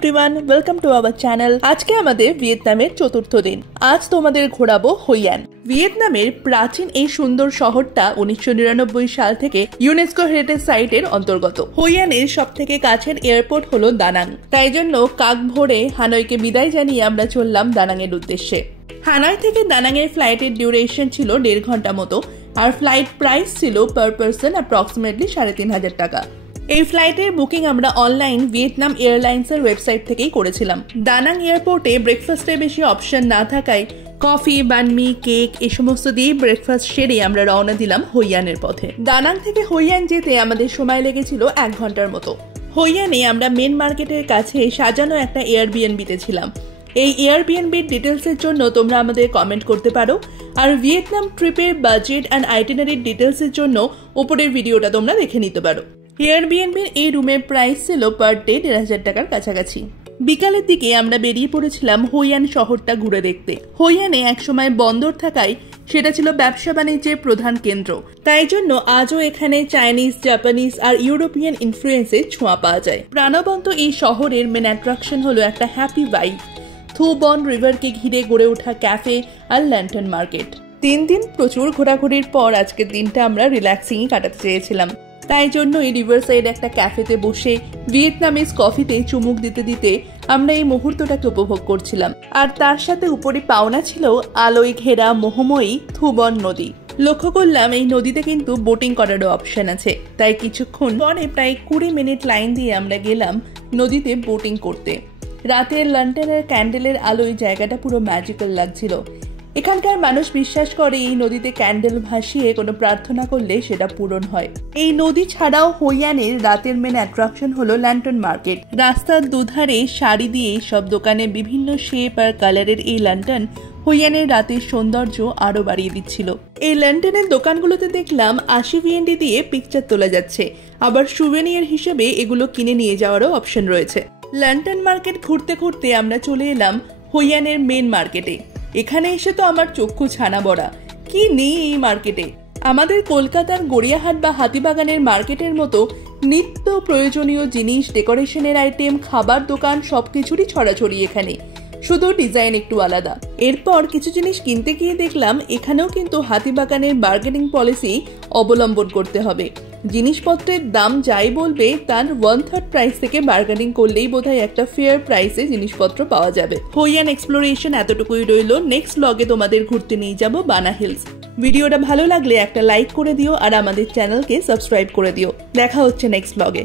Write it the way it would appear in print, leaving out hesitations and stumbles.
Everyone, welcome to our channel. আজকে আমাদের ভিয়েতনামের চতুর্থ দিন। আজ তোমাদের ঘোরাবো হই অ্যান। ভিয়েতনামের প্রাচীন এই সুন্দর শহরটা 1999 সাল থেকে ইউনেস্কো হেরিটেজ সাইটের অন্তর্গত। হই অ্যানের সব থেকে কাছের এয়ারপোর্ট হলো দানাং। তাই জন্য কাক ভোরে হানয়কে বিদায় জানিয়ে আমরা চললাম দানাং এর উদ্দেশ্যে। হানয় থেকে দানাং এর ফ্লাইটের ডিউরেশন ছিল 1.5 ঘন্টা মতো, আর ফ্লাইট প্রাইস ছিল পার পারসন অ্যাপ্রক্সিমেটলি 3,500 টাকা। এই ফ্লাইটের বুকিং আমরা অনলাইন ভিয়েতনাম এয়ারলাইন্সের ওয়েবসাইট থেকেই করেছিলাম। দানাং এয়ারপোর্টে ব্রেকফাস্টের বেশি অপশন না থাকায় কফি, বানমি, কেক এই সমস্ত দিয়ে ব্রেকফাস্ট সেরে আমরা রওনা দিলাম হই অ্যানের পথে। দানাং থেকে হই অ্যান যেতে আমাদের সময় লেগেছিল 1 ঘন্টার মতো। হই অ্যানে আমরা মেন মার্কেটের কাছে সাজানো একটা এয়ারবিএনবিতে ছিলাম। এই এয়ারবিএনবির ডিটেলসের জন্য তোমরা আমাদের কমেন্ট করতে পারো, আর ভিয়েতনাম ট্রিপের বাজেট অ্যান্ড আইটিনারির ডিটেলসের জন্য উপরের ভিডিওটা তোমরা দেখে নিতে পারো। এয়ারবিএনবির এই রুমের প্রাইস ছিল পার ডে 1,500 টাকার কাছাকাছি। বিকালের দিকে আমরা বেরিয়ে পড়েছিলাম হই অ্যান শহরটা ঘুরে দেখতে। হই অ্যানে একসময় বন্দর থাকায় সেটা ছিল ব্যবসা বাণিজ্যের প্রধান কেন্দ্র। তাই জন্য আজও এখানে চাইনিজ, জাপানিজ আর ইউরোপিয়ান ইনফ্লুয়েন্সের ছোঁয়া পাওয়া যায়। প্রাণবন্ত এই শহরের মেন অ্যাট্রাকশন হলো একটা হ্যাপি ভাইব, থু বন রিভারকে ঘিরে গড়ে ওঠা ক্যাফে আর ল্যান্টার্ন মার্কেট। 3 দিন প্রচুর ঘোরাঘুরির পর আজকের দিনটা আমরা রিল্যাক্সিংই কাটাতে চেয়েছিলাম। তাই জন্য এই রিভার সাইড একটা ক্যাফেতে বসে ভিয়েতনামিজ কফিতে চুমুক দিতে দিতে আমরা এই মুহূর্তটাকে উপভোগ করছিলাম। আর তার সাথে উপরে পাওনা ছিল আলোয় ঘেরা মোহময়ী থু বন নদী। লক্ষ্য করলাম এই নদীতে কিন্তু বোটিং করারও অপশন আছে। তাই কিছুক্ষণ পরে প্রায় 20 মিনিট লাইন দিয়ে আমরা গেলাম নদীতে বোটিং করতে। রাতের লন্ডনের ক্যান্ডেলের আলোয় জায়গাটা পুরো ম্যাজিক্যাল লাগছিল। এখানকার মানুষ বিশ্বাস করে এই নদীতে ক্যান্ডেল ভাসিয়ে কোনো প্রার্থনা করলে সেটা পূরণ হয়। এই নদী ছাড়াও হই অ্যানের রাতের মেন অ্যাট্রাকশন হলো ল্যান্টার্ন মার্কেট। রাস্তার দুধারে সারি দিয়ে সব দোকানে বিভিন্ন শেপ আর কালারের এই ল্যান্টার্ন হই অ্যানের রাতের সৌন্দর্য আরো বাড়িয়ে দিচ্ছিল। এই ল্যান্টার্নের দোকানগুলোতে দেখলাম 80 VND দিয়ে পিকচার তোলা যাচ্ছে, আবার সুভেনিয়ার হিসেবে এগুলো কিনে নিয়ে যাওয়ারও অপশন রয়েছে। ল্যান্টার্ন মার্কেট ঘুরতে ঘুরতে আমরা চলে এলাম হই অ্যানের মেন মার্কেটে। এখানে এসে তো আমার চক্ষু ছানা বড়া, কি নেই এই মার্কেটে। আমাদের কলকাতার গড়িয়াহাট বা হাতিবাগানের মার্কেটের মতো নিত্য প্রয়োজনীয় জিনিস, ডেকোরেশনের আইটেম, খাবার দোকান সবকিছুরই ছড়াছড়ি এখানে, শুধু ডিজাইন একটু আলাদা। এরপর কিছু জিনিস কিনতে গিয়ে দেখলাম এখানেও কিন্তু হাতিবাগানের বার্গেনিং পলিসি অবলম্বন করতে হবে। জিনিসপত্রের দাম যাই বলবে তার 1/3 প্রাইস থেকে বার্গেনিং করলেই বোধহয় একটা ফেয়ার প্রাইসে জিনিসপত্র পাওয়া যাবে। হই অ্যান এক্সপ্লোরেশন এতটুকুই রইল। নেক্সট ব্লগে তোমাদের ঘুরতে নিয়ে যাব বানা হিলস। ভিডিওটা ভালো লাগলে একটা লাইক করে দিও আর আমাদের চ্যানেলকে সাবস্ক্রাইব করে দিও। দেখা হচ্ছে নেক্সট ব্লগে।